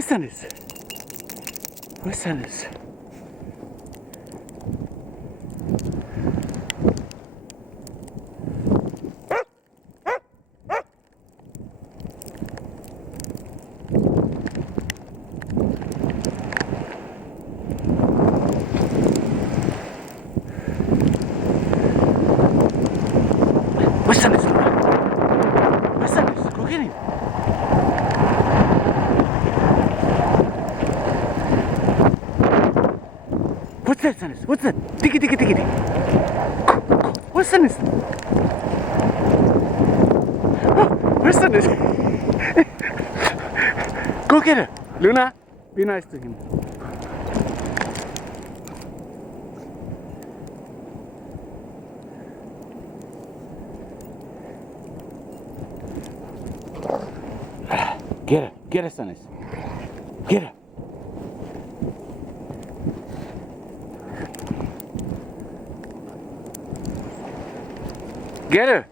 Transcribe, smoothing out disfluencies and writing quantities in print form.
What's Sundance? What's Sundance? What's Sundance? What's Sundance? Go get him. What's that, Sundance? What's that? Diggy, diggy, diggy, diggy. Go. What's Sundance? Oh, where's Sundance? Go get her. Luna, be nice to him. Get her, Sundance. Get her. Get her.